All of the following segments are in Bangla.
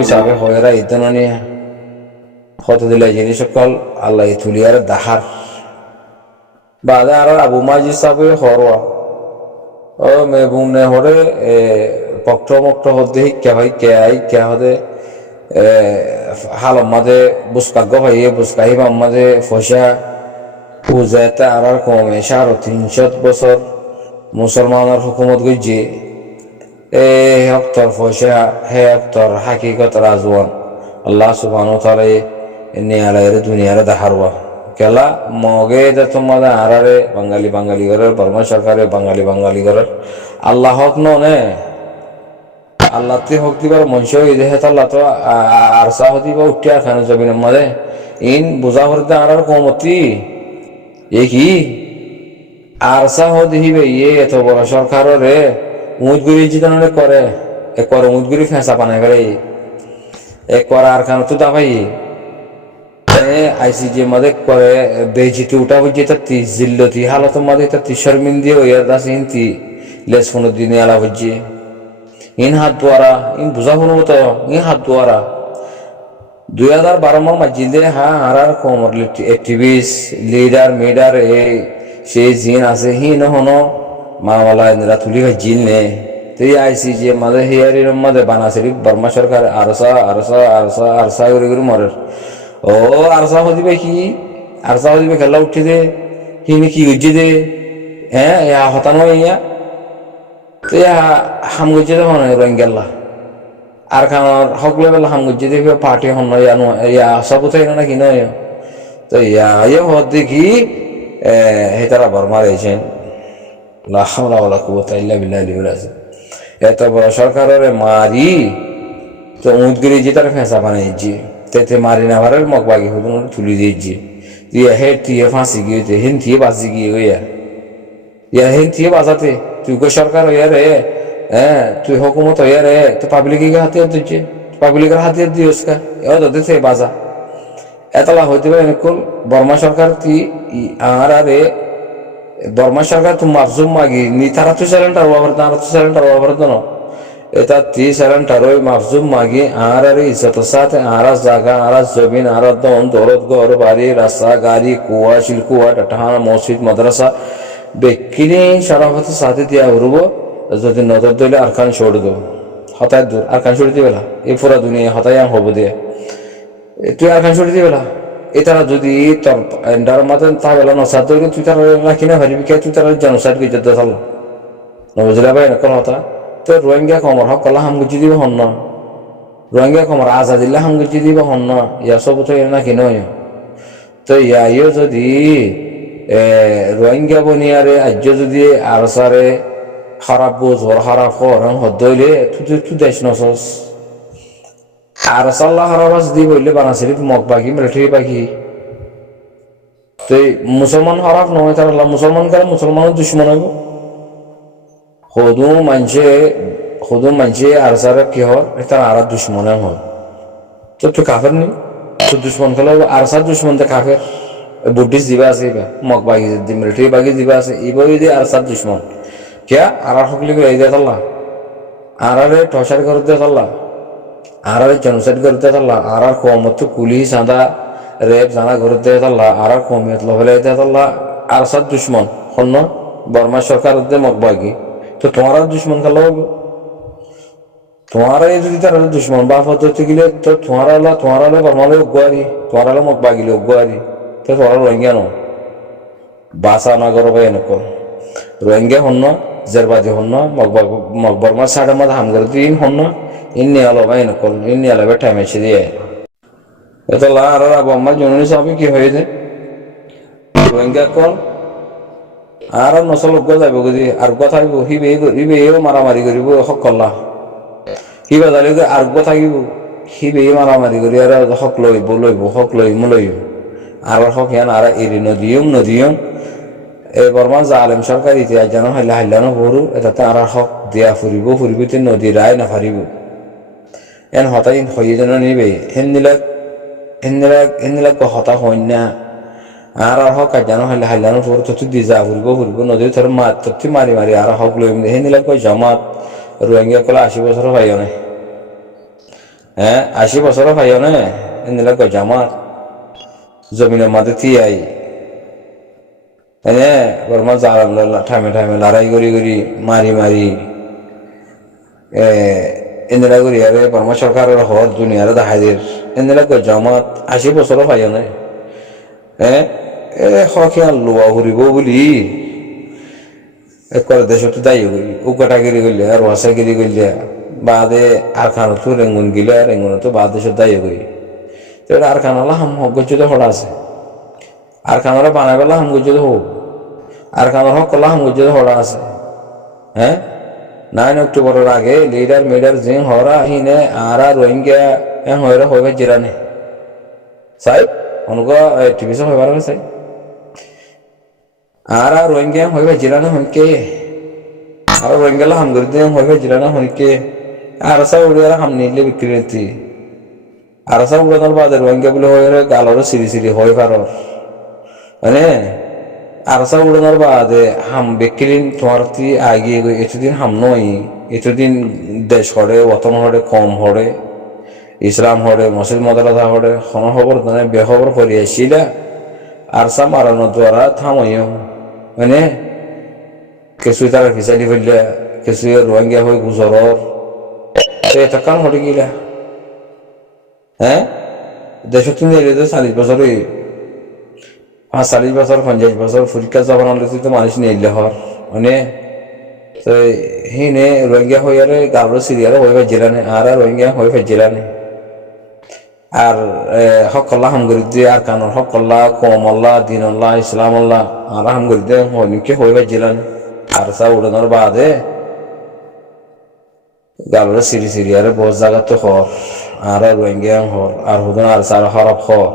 পিছাবে হয়েরা ইতন নিয়ে হত দিলে জিনিস সকল আল্লাহ তুলিয়ার দাহার বাদে আর আবু মাজি সাবে হরওয়া ও মেবুম নে হরে পক্ট মক্ট হতে হিক্কা ভাই কে আই কে হদে হালম মাঝে বুসকাগ্য ভাইয়ে বুসকাহি মাঝে ফসা পূজাতে আর কমে 350 বছর মুসলমানের হুকুমত গইছে হক্তর ফসা হে হক্তর হাকিকত রাজওয়ান আল্লাহ সুবহানাহু ওয়া তাআলা নিয়ালায়ের দুনিয়ার দাহারওয়া কেলা মগে যে তোমাদের আরারে বাঙালি বাঙালি ঘরের বর্মা সরকারের বাঙালি বাঙালি ঘরের আল্লাহ হক নে আল্লাহ তে হক দিবার মনুষ্য দেহে আল্লাহ তো আর সাহদি বা উঠিয়া খানে জমিনের মাঝে ইন বোঝা করতে আর কমতি এ কি আর সাহদি হিবে এত বড় সরকারের উমুদগুড়ি জিতানো করে একবার উমুদগুড়ি ফেঁসা পানাই ফেলে এক করা আর খান তো দাবাই আইসিজি মাঝে করে বেজিতে উঠা বুঝি তি জিল্লতি হালত মাঝে তি শর্মিন্দি ওয়ার দাস ইনতি লেস কোনো দিনে আলা বুঝি ইন হাত দ্বারা ইন বুঝা হলো তো ইন হাত দ্বারা 2012 মাজিদে আর কমর অ্যাক্টিভিস্ট লিডার মেডার সেই জিন আছে হি নহনো মাওলা ইনরা তুলি জিল নে তুই আইসিজি মাঝে হিয়ারির মাঝে বানাসিরি বর্মা সরকার আরসা করে মরে ও আরসা হদিবে কি আরসা হদিবে খেলা উঠে দে হিনি কি উজ্জি দে হ্যাঁ ইয়া হতানো ইয়া তো ইয়া হামগুজ্জি দে হন রোহিঙ্গাল্লা আর খানোর হক লেভেল হামগুজ্জি দে পার্টি হন ইয়া সবুত না কি নয় তো ইয়া হদ দেখি হে তারা বর্মা রয়েছেন লা হাওলা ওয়ালা কুওয়াতা ইল্লা বিল্লাহিল আযীম এত বড় সরকারের মারি তো উদগিরি জিতার ফেঁসা বানাইছি তেতে মারি না পারে মগবাগি হুদুন তুলি দিয়েছি ইয়া হেড দিয়ে ফাঁসি গিয়ে হিন দিয়ে বাঁচি গিয়ে ইয়া হিন দিয়ে বাঁচাতে তুই কো সরকার হইয়া রে হ্যাঁ তুই হুকুমত হইয়া রে তো পাবলিকের হাতিয়ার দিচ্ছে পাবলিকের হাতিয়ার দিও উসকা এও তো দিতে বাজা এতলা হইতে পারে নিকুল বর্মা সরকার তুই আর আরে বর্মা সরকার তুই মাফজুম মাগি নি তারা তুই স্যালেন্টার ওভার তারা তুই স্যালেন্টার ওভার তো এটা 30 মাফজুম মাগি আর ইজ্জত সাথে আর জায়গা আর জমিন আর দন দৌলত ঘর বাড়ি রাস্তা গাড়ি কুয়া শিলকুয়া টাটাহানা মসজিদ মাদ্রাসা বেকিনি শরাফত সাথে দিয়া উড়ব যদি নজর দিলে আরকান ছোড় দেব হতায় দূর আরকান ছোড় দিবেলা এই পুরা দুনিয়া হতায় হব দিয়ে তুই আরকান ছোড় দিবেলা এ তারা যদি তোর এন্ডার মাঝে তা বেলা নসাদ ধরে তুই তারা রাখি না হারিবি কে তুই তারা জনসাইড করে যেতে থাকলো নবজুল্লাহ ভাই নকল হতা তো রোহিঙ্গা কমর হক কলা হামগুজি দিব হন রোহিঙ্গা কমর আজাদিল্লা হামগুজি দিব হন ইয়া সব তো নাকি নয় তো ইয়ে যদি রোহিঙ্গা বনিয়ারে আজ্য যদি আরসারে খারাপ বোঝ খারাপ হরণ হদ্দইলে তুই দেশ নসস আরসাল্লাহ হারাবাস দি বললে বানাসিরি মগ বাকি মিলিটারি বাকি তো মুসলমান খারাপ নয় তার মুসলমান কারণ মুসলমানের দুশ্মন হইব খুদু মানছে আর সারা কি হর এটা আর দুশ্মনে হল তো তুই কাফের নি তো দুশ্মন খেলা আর সার দুশ্মন তো কাফের বুদ্ধিস্ট দিবা আছে মগ বাগি মিলিটারি বাগি দিবা আছে ইবই দিয়ে আর সার দুশ্মন কিয়া আর হকলি করে দিয়ে তাল্লা আর টসার করে দিয়ে তাল্লা আর জনসাইড করে দিয়ে তাল্লা আর কমত কুলি সাদা রেপ জানা করে দিয়ে তাল্লা আর কমিয়ত লহলে দিয়ে তাল্লা আর সার দুশ্মন হন্য বর্মা সরকার মগ বাগি তো তোমার দুশ্মন খেলা হবে তোমার যদি তার দুশ্মন বাপ হতে গেলে তো তোমার বর্মালে উগুয়ারি তোমার মগ বাগিলে উগুয়ারি তো তোমার রোহিঙ্গা নো বাসা না করো ভাই এনেক রোহিঙ্গা হন্য জেরবাদি হন্য মগ বর্মার সাড়ে মাঝে হাম করে দিন হন্য ইন নিয়ে আলো ভাই এনেক ইন নিয়ে আলো টাইম এসে দিয়ে এত লা আর বর্মার জননী সবই কি হয়েছে রোহিঙ্গা কল আর নসল যাইব যদি আর থাকিব হিবেও মারামারি করিব হক কল্লা হিবা যালে আর থাকিব হিবে মারামারি করি আর হক লইব হক লইব আর হক ইয়ান আর এরি নদিয়ম এই বর্মা জালেম সরকার ইতিহাস জানো হাইলানো হরু এটাতে আর হক দিয়া ফুরিব নদী রায় না ফারিব এন হতাই হইয়ে যেন নিবে হেননিলাক হতা হইন না আর হক জানো হাইলানো ফুর তো দি যা ফুরিব নদী তোর মারি আর হক লইম হে নিলাক জামাত রোহিঙ্গা কলা 80 বছর হয় নাই হ্যাঁ 80 বছরও পাইও না এনে জামাত জমিনের মাঝে থিয়াই এনে বর্মা জালাম ঠামে ঠামে লড়াই করি মারি মারি ইন্দিরা করি আরে বর্মা সরকারের হর দুনিয়ারে দেখাইদের এনে জামাত 80 বছরও পাইও না খেয়াল লোয়া ঘুরিব বলি করে দেশত দায়ী করি উকাটাগিরি করলে আর ওয়াসাগিরি করলে বাদে আর খানো রেঙ্গুন গিলে রেঙ্গুন তো বাদ দেশত দায়ী করি তো আর খানালা হাম হজ্জতে হড়া আছে আর খানারা বানাই পেলা হাম গজ্জতে হোক আর খানার হক করলা হাম গজ্জতে হড়া আছে 9 অক্টোবরের আগে লিডার মিডার জিং হরা হিনে আর রোহিঙ্গা হয়ে হইবে জিরানে চাই অনুক টিভি সব হইবার চাই আর রোহিঙ্গা হইবে জিরানে হনকে আর রোহিঙ্গালা হাম করে দিয়ে হইবে জিরানে হনকে আর সব উড়িয়ারা হাম নিলে বিক্রি নীতি আর সব উড়ানোর বাদে রোহিঙ্গা বলে হয়ে গালরে সিরি সিরি হয়ে পারর মানে আর সব উড়ানোর বাদে হাম বিক্রিন তোমার আগে এতদিন হাম নই এতদিন দেশ হরে ওতন হরে কম হরে ইসলাম হরে মসজিদ মদারতা হরে কোনো খবর মানে বেখবর করে আসছিলা আর সব মারানোর দ্বারা থামাইও মানে কিছু তারা ফিসালি ফেললে কিছু রোহিঙ্গা হয়ে গুজরর এটা কারণ হরে গিলা দেশত তুমি 40 বছরে 40 বছর 50 বছর পরীক্ষা যাবার হলে তো মানুষ নিয়ে হর মানে তো হিনে রোহিঙ্গা হয়ে গাবর সিরিয়ার হয়ে ফেজিলানে আর রোহিঙ্গা হয়ে ফেজিলানে আর হকল্লা হামগরি দিয়ে আর কানুন হকল্লা কমল্লা দিনল্লা ইসলামল্লা আর হামগরি দিয়ে হনিকে হয়ে ফেজিলানে আর সা উড়ানোর বাদে গাবর সিরিয়ার বহু জায়গা তো হর আর রোহিঙ্গা হর আর হুদন আর সার হরফ হর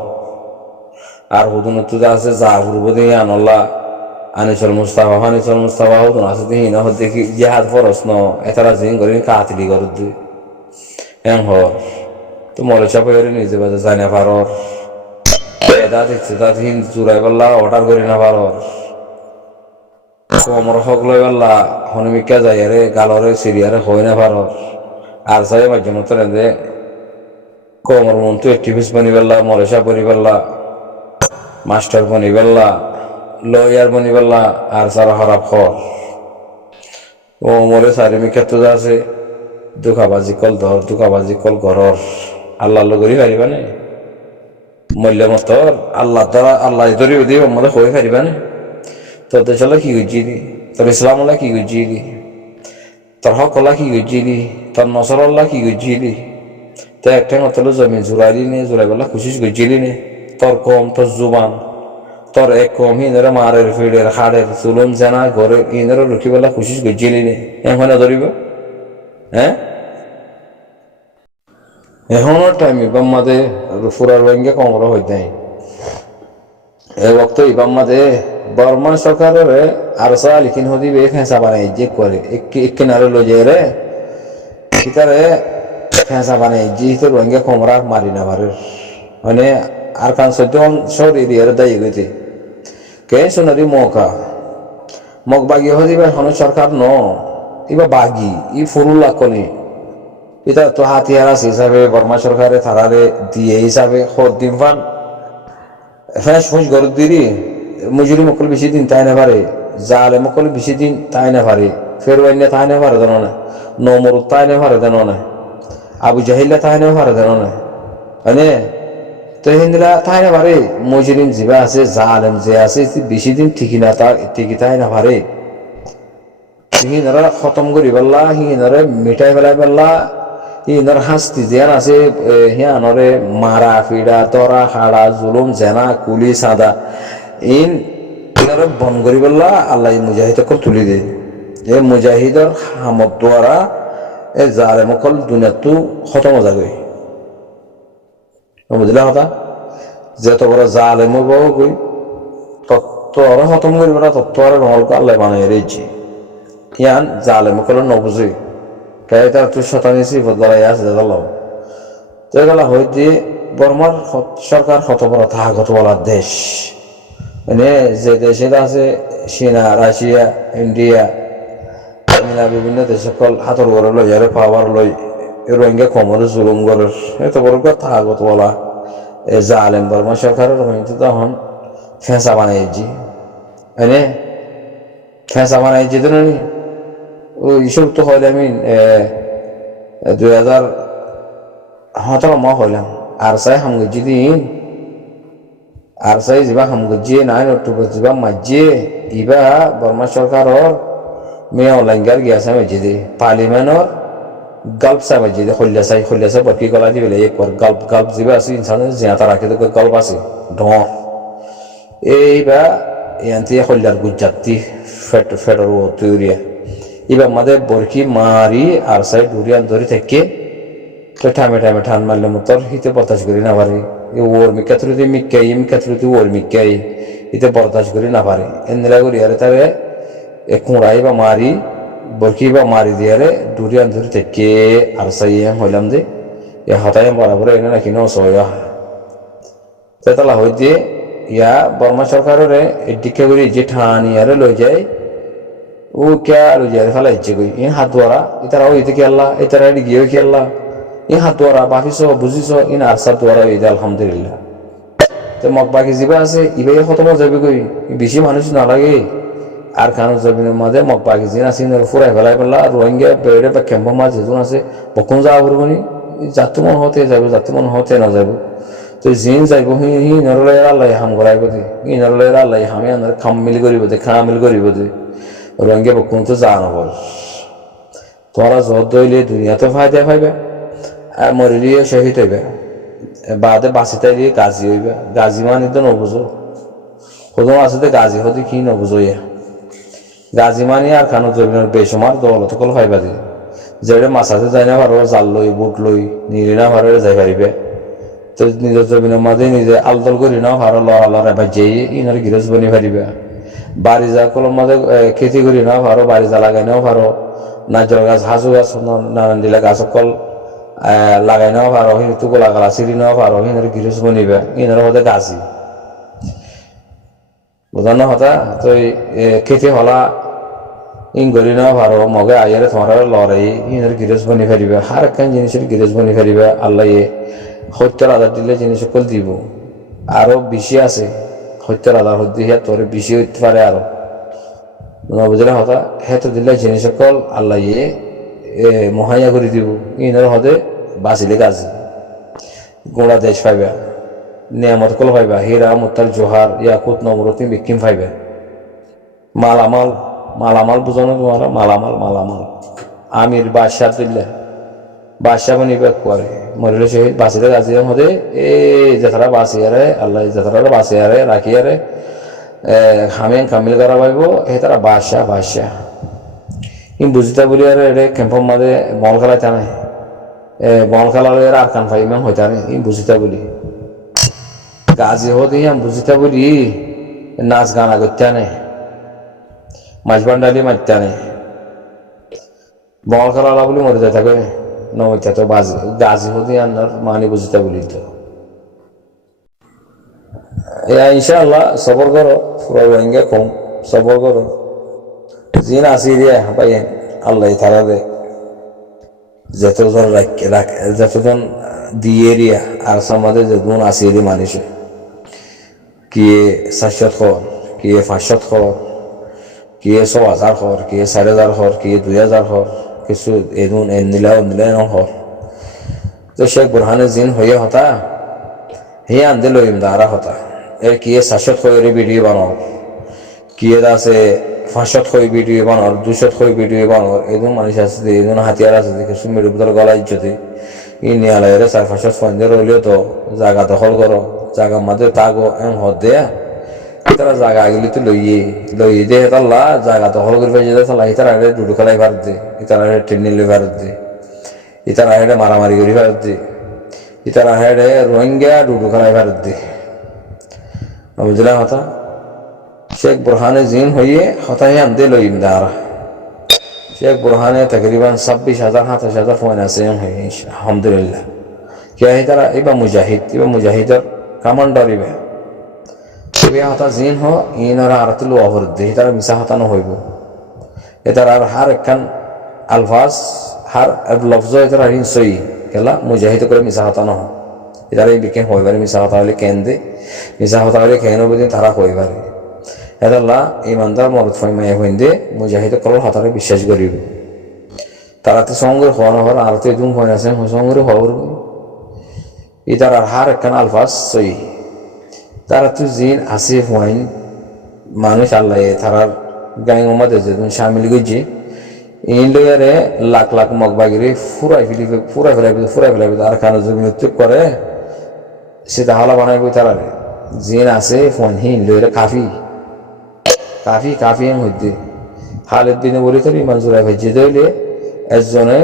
আর হুদন তো আছে যা হুরব দিয়ে আনল্লা আনিসল মুস্তাফা হুদন আছে হিনা দেখি জিহাদ ফরস ন এতারা জিন করি কাতলি কর দুই হর তো মলে চাপ নিজে বাজে যাই না পারর এদা দেখছে তাত হিন চুরাই পাল্লা অর্ডার করি না পারর কমর হক লই পাল্লা হনমিকা যাই আরে গালরে সিরিয়ারে হই না পারর আর চাই মাধ্যম রে কমর মন তো অ্যাক্টিভিস্ট বনি পাল্লা মলেশা বনি পাল্লা মাস্টার বনি পাল্লা লয়ার বনি পাল্লা আর সারা খারাপ হর ও মরে সারিমি ক্ষেত্র আছে দুঃখাবাজি কল ধর দুঃখাবাজি কল ঘরর আল্লাহ লগরি পারিবা নে মূল্য মতর আল্লাহ দ্বারা আল্লাহ ধরি দিয়ে মধ্যে হয়ে পারিবা নে তোর দেশলা কি গুজিলি তোর ইসলাম আল্লাহ কি গুজিলি তোর হক আল্লাহ কি গুজিলি তোর নসর আল্লাহ কি গুজিলি তো একটা মতল জমি জোরাইলি নে জোরাই বলা খুশি গুজিলি নে তোর কম তোর জুবান তোর এক কম হিনরে মারের ফিডের হাড়ের চুলন জানা ঘরে হিনরে লুকি বলা খুশি গুজিলি নে এখন ধরিব এখনো টাইম ইবাম মাদে ফুরার রোহিঙ্গা কমর হইতে নাই এই বক্ত ইবাম মাদে বর্মা সরকারের আর লিখিন হদিবে ফেঁসা বানাই যে করে কিনারে লো যে রে সেটারে ফেঁসা বানাই যে রোহিঙ্গা কমরা মারি না পারে মানে আর কান সর এরিয়ার দায়ী গইতে কে সোনারি মক বাগি হদিবে এখন সরকার ন ইবা বাগি ই ফুরুল্লা কনে এটা তো হাতিয়ার আছে হিসাবে বর্মা সরকারে থারারে দিয়ে হিসাবে দিন ফান ফেস ফুস গরু দিলি মজুরি মকল বেশি দিন তাই না পারে জালে মকল বেশি দিন তাই না পারে ফেরওয়াইনা তাই না পারে জানো না নমরুদ তাই না পারে জানো না আবু জাহিল্লা তাই না পারে জানো না মানে তো হিন্দুরা তাই না পারে মজুরিম জিবা আছে জালেম যে আছে বেশি দিন ঠিকই না ঠিকই তাই না পারে হিনারা খতম করি পারলা হিনারে মিটাই পেলাই পারলা ইনার হাস্তি যেন আছে হিয়ানরে মারা ফিডা তরা হাড়া জুলুম জেনা কুলি সাদা ইনারে বন করি বললা আল্লাহ মুজাহিদকে তুলি দে এই মুজাহিদর হামত দ্বারা এই জালেমকল দুনিয়াতো খতম হয়ে যাবে বুঝলা কথা যত বড় জালেম গই তত্ত্ব আর খতম করিব না তত্ত্ব আর নহলকে আল্লাহ বানাই রেছি ইয়ান জালেমকল নবুঝে তার তো শতাংশই বদলাই আছে দাদা তো এগুলা হইতে বর্মার সরকার কত বড় থাকত বলা দেশ মানে যে দেশের আছে চীনা রাশিয়া ইন্ডিয়া বিভিন্ন দেশ সকল হাতর ঘরে লই আর পাওয়ার লই রোহিঙ্গা কমর জুলুম গরের এত বড় কথা আগত বলা এ জালেম বর্মা সরকারের হইতে তখন ফেঁসা বানাইছি এনে ফেঁসা বানাইছি তো নি এইসব তো হইলে আমি 2017 মাহ হইলাম আর চাই হামগজি দিন আর চাই যা হামগজি নাই অক্টোবর যা মাঝে ইবা বর্মা সরকারের মেয়ে অনলাইনগার গিয়াছে মাঝে দি পার্লিমেন্টর গল্প চাই মাঝে দি খল্যাচাই বরকি গলা দি বেলে একবার গল্প যা আছে ইনসান জিয়াতা রাখে তো গল্প আছে ডর এইবা এনতে খল্যার গুজাতি ফেডার ও তুরিয়া এবার আমাদের বরকি মারি আর চাই ডুরিয়ান ধরে থেকে ঠামে ঠান মারলে মতর হিতে বরদাস্ত করি না পারি ওর মিকাতুরুতে মিকাতুরুতে ওর মিকাই হিতে বরদাস্ত করি না পারি এনলা করি আরে তারে কুড়াই বা মারি বরকি বা মারি দিয়ারে ডুরিয়ান ধরে থেকে আর চাই হইলাম যে এ হতায় বরাবর এনে নাকি নসয়া তেতলা হইতে ইয়া বর্মা সরকারের এদিকে করে যে ঠানি আরে লই যায় ও কে লই যায় ফেলা ইচ্ছে কই ইন হাত দ্বারা ইতারাও ইতে খেললা ইতারা গিয়ে খেললা ইন হাত দ্বারা বাফিস বুঝিস ইন আরসার দ্বারা এই আলহামদুলিল্লাহ তো মগ বাকি যিবা আছে ইবাই খতম যাবে কই বেশি মানুষ নালাগে আর কানো জমিনের মাঝে মগ বাকি জিন আছে ফুরাই ফেলাই পেলা রোহিঙ্গা বেড়ে বা ক্যাম্পর মাঝ যেজন আছে বকুন যাওয়া করবনি যাতে মন হতে যাবে যাতে মন হতে না যাবে তো জিন যাইব হি নরলে আল্লাহ হাম করাইব দে হি নরলে আল্লাহ হামে আনার খাম মিল করিব দে খামিল করিব দে রোহিঙ্গা বকুন তো যা নকর তোরা জোর দইলে দুনিয়াতে ফায়দা পাইবে আর মরিলিয়ে শহীদ হইবে বাদে বাঁচিতে দিয়ে গাজী হইবে গাজী মানে তো নবুঝো সদন আছে তো গাজী হতে কি নবুঝো ইয়া গাজী মানে আর খানো জমিনের বেসমার দৌলত কল পাইবা দিয়ে যেটা মাছাতে যাই না পারো জাল লই বুট লই নিলে না পারো যাই পারিবে তো নিজের জমিনের মাঝে নিজে আলদল করি না পারো লড়া এবার যেই ইনার গিরজ বনি পারিবে বাড়ি যা কলম মাঝে খেতি করি না পারো বাড়ি যা লাগাই নাও পারো নাজর গাছ হাজু গাছ নানান দিলে গাছ অকল লাগাই নাও পারো তুকো লাগালা চিরি নাও পারো ইনার গিরজ বনিবে ইনার হতে গাছি বুঝানো হতা তো খেতে হলা ইন গরি নাও পারো মগে আইয়ারে তোমার লড়াই ইনার গিরজ বনি ফেরিবে হার একখান জিনিসের গিরজ বনি ফেরিবে আল্লাহ সত্যের আধার দিলে জিনিস সকল দিব আরো বেশি আছে সত্যের আধার হতে হিয়া তোর বেশি হইতে পারে আরো বুঝলে হতা হেতো দিলে জিনিস সকল আল্লাহ মহাইয়া করে দিব ইনার হতে বাঁচিলে গাছি গোড়া দেশ পাইবা নিয়ামত কল পাইবা হীরা মুত্তার জোহার ইয়াকুত নমরতি বিক্রিম পাইবা মালামাল বুঝানো তোমার মালামাল আমির বাদশাহ দিল্লা বাদশাহ বনিবে করে মরিলে শহীদ বাঁচিলে গাছি হতে এই যাত্রা বাঁচি আরে আল্লাহ যাত্রাটা বাঁচি আরে রাখি আরে হামে কামিল করা পাইব সেই তারা বাদশাহ ইন বুঝিতা বলি আর এটা ক্যাম্পর মাঝে বল খেলাইতে নাই বল খেলালে এরা আর কান পাই ইমান হইতে নাই ইন বুঝিতা বলি গাজি হতে ইয়াম বুঝিতা বলি নাচ গানা করতে নাই মাছ বান্ডালি মারতে নাই বল খেলা বলি মরে যায় থাকে নমইতা তো গাজি হতে আনার মানে বুঝিতা বলি তো ইনশাআল্লাহ সবর করো রোহিঙ্গা কম সবর করো জিন আসি দিয়া ভাই আল্লাহ তারা দে যতজন দিয়ে রিয়া আর সমাজে যতজন আসি রে মানুষে কি 700 খর কি 500 খর কি 100,000 খর কি 4,000 খর কি 2,000 খর কিছু এদুন নিলা হর তো শেখ বুরহানের জিন হয়ে হতা হে আন্দে লইম দারা হতা এ কি 700 খরে ভিডিও বানাও কি আছে 500 খই ভিডিও বানাও 200 খই ভিডিও বানাও এদুন মানুষ আছে এদুন হাতিয়ার আছে কিছু মেরে ভিতর গলা ইজ্জতে ই নিয়ালায় 400 ফন্দের হইলেও তো জায়গা দখল করো জায়গা মাঝে তাগো এম হদ দেয়া তারা জায়গা আগলি তো লইয়ে দে তাল্লা জায়গা দখল করে ফেলে তাল্লা ইতারা ডুডু খেলাই ভারত দে ইতারা ট্রেনে লই ভারত দে ইতারা মারামারি করি ভারত দে ইতারা রোহিঙ্গা ডুডু খেলাই ভারত দে বুঝলাম হতা শেখ বুরহানে জিন হইয়ে হতাই আনতে লইম দারা শেখ বুরহানে তকরিবান 26,000-27,000 ফোন আছে আলহামদুলিল্লাহ কে তারা এবার মুজাহিদের কামান্ডার ইবে হতা জিন হ ইনারা আর তুলো অবরুদ্ধ তারা মিশা হতা ন হইব এটার আর হার একখান Alfaz har lafzo itara rin soi kala mujahid করে মিছা কথা নহ এটারে বিকে হইবারে মিছা কথা হলে কেন দে মিছা কথা হলে কেন বদিন তারা হইবারে এদাল্লাহ ইমানদার মরদ ফাইমায় হইন্দে মুজাহিদ করার হাতারে বিশ্বাস করিব তারা তো সঙ্গে হওয়া হওয়ার আর তো দুম হয় আছে সঙ্গে হওয়ার ইতার আর হার একখান আলফাজ সই তারা তো জিন আসে হইন মানুষ আল্লাহ তারার গায়ে মধ্যে যেদিন সামিল গেছে ইন লয়ারে লাখ লাখ মগবাগিরি ফুরাই ফেলাইবে আর খানা জমি উত্তর করে সেটা হালা বানাইব তারা জিন আছে ফোন হিন লয়ারে কাফি মধ্যে হালের দিনে বলি তোর ইমান জোড়াই ভেজে দইলে একজনে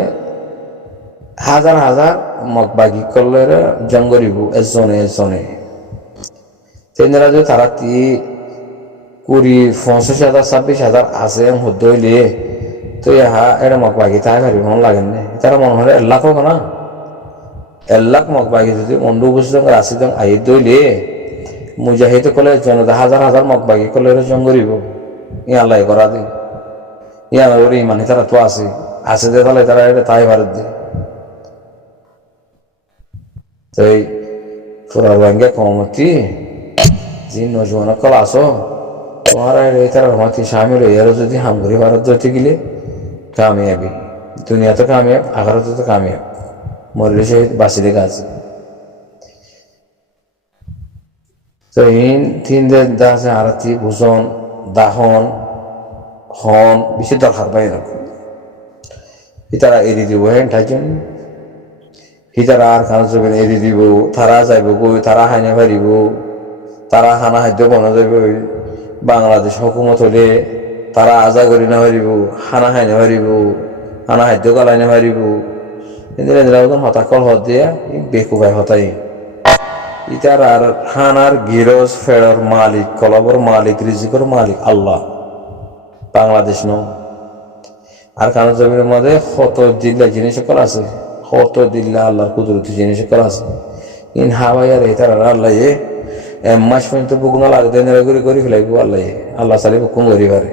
হাজার হাজার মগবাগি করলে জঙ্গরিব একজনে তেনারা যদি তারা 20,000-25,000 আছে হইলে তো ইহা এটা মগবাগি তাই পারিব মন লাগেন না তারা মনে হয় 1 লাখ হোক না 1 লাখ মগবাগি যদি অন্ড বুঝলাম রাশি জন আই দইলে মুজাহিদ কলে জনতা হাজার হাজার মগবাগি করলে জঙ্গরিব ই আল্লাহ করা দি ইয়া ওর ইমানে তারা তো আছে যে তাহলে তারা এটা তাই ভারত দি তাই পুরা রঙে কমতি জিন নজওয়ান কল আসো তোমার তারা রহমতি শামিল এর যদি হামগুড়ি ভারত যেতে গেলে কামিয়াবি দুনিয়া তো কামিয়াব আখরাত তো কামিয়াব মরলে সে বাঁচিলে গাছ তো ইন 3 দিন আছে আরতি ভূষণ দাহন হন বেশি দরকার পাই এরকম তারা এড়িয়ে দিব হ্যাঁ ঠাইছেন তারা আর খানা যাবেন এড়িয়ে দিব তারা যাইব গই তারা হাইনা পারিব তারা খানা খাদ্য বনা যাইব বাংলাদেশ হুকুমত হলে তারা আজা করি না পারিব খানা খাইনা পারিব খানা খাদ্য গলাই না পারিব কিন্তু হতাকল হত দিয়া বেকুবাই হতাই ইতার আর খানার গিরজ ফেরর মালিক কলবর মালিক রিজিকর মালিক আল্লাহ বাংলাদেশ ন আর কারণ জমির মধ্যে কত দিল্লা জিনিস সকল আছে কত দিল্লা আল্লাহর কুদরতি জিনিস সকল আছে ইন হাওয়াই আর এই তারা আল্লাহ মাস পর্যন্ত বুকুনা লাগতে করে ফেলাইব আল্লাহ চালি বুকুন করি পারে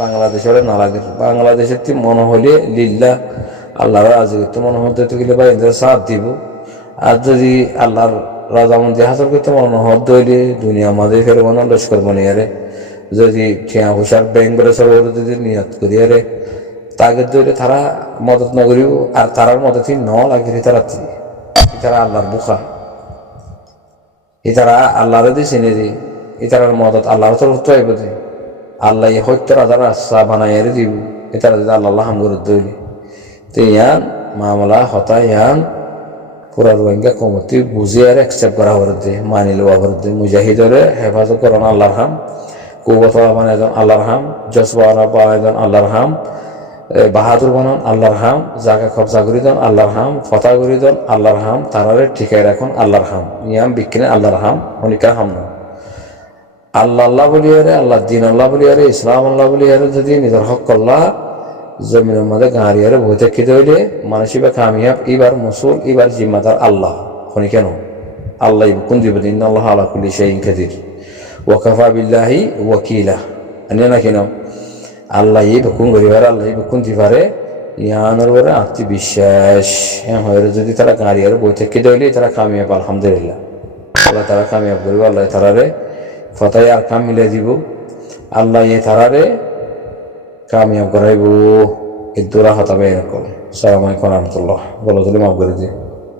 বাংলাদেশের না লাগে বাংলাদেশের তি মনে হলে লিল্লা আল্লাহর রাজত্ব মনে হতে গেলে বা এদের সাথ দিব আর যদি আল্লাহর রাজামন্দি হাসল করতে মনে হত হইলে দুনিয়া মাঝে ফেরব না লস্কর মনিয়ারে যদি ঠিয়া হুসার ব্যাংক বেড়ে সর্ব যদি নিয়ত করিয়ারে তাকে ধরে তারা মদত না করিব আর তারার মদত ন লাগে তারা আল্লাহর বুখা তারা আল্লাহরে দিয়ে চিনে দি তারার মদত আল্লাহর তরফ তো আইব দে আল্লাহ হত্যা রাজার রাস্তা বানাইয়ারে দিব তারা যদি আল্লাহ হাম করে দইলে তো ইয়ান মামলা হতা ইয়ান পুরা রোহিঙ্গা কমতি বুঝে আর অ্যাকসেপ্ট করা হরে দে মানি লওয়া হরে দে মুজাহিদরে হেফাজত করেন আল্লাহর হাম কুবত বানাইজন আল্লাহর হাম জসবা বানাইজন আল্লাহর হাম বাহাদুর বানান আল্লাহর হাম জায়গা কবজা করি দেন আল্লাহর হাম ফতা করি দেন আল্লাহর হাম তারারে ঠিকাই রাখুন আল্লাহর হাম ইয়াম বিজ্ঞানে আল্লাহর হাম অনিকার হাম না আল্লাহ বলিয়ারে আল্লাহ দিন আল্লাহ বলিয়ারে ইসলাম আল্লাহ বলিয়ারে যদি নিজের হক করলা জমিনের মধ্যে গাঁড়িয়ারে বই থাকিতে হইলে মানুষিবা কামিয়াব এবার মুসুল এবার জিম্মাদার আল্লাহ হনি কেন আল্লাহ কোন দিব দিন আল্লাহ আলা কুল্লি শাইইন কাদির ওয়াকাফা বিল্লাহি ওয়াকিলা আনিয়া না কেন আল্লাহ বেকুন গরিবার আল্লাহ বেকুন দিবারে ইয়ানোর বলে আত্মবিশ্বাস হয়ে যদি তারা গাঁড়িয়ারে বই থাকিতে হইলে তারা কামিয়াব আলহামদুলিল্লাহ আল্লাহ তারা কামিয়াব করবে আল্লাহ তারারে ফতাই আর কাম মিলাই দিব আল্লাহ তারারে কামিয়াব করাইব এই দোরা হতাবে এরকম সালাম আলাইকুম রহমতুল্লাহ বলো মাফ করে দিয়ে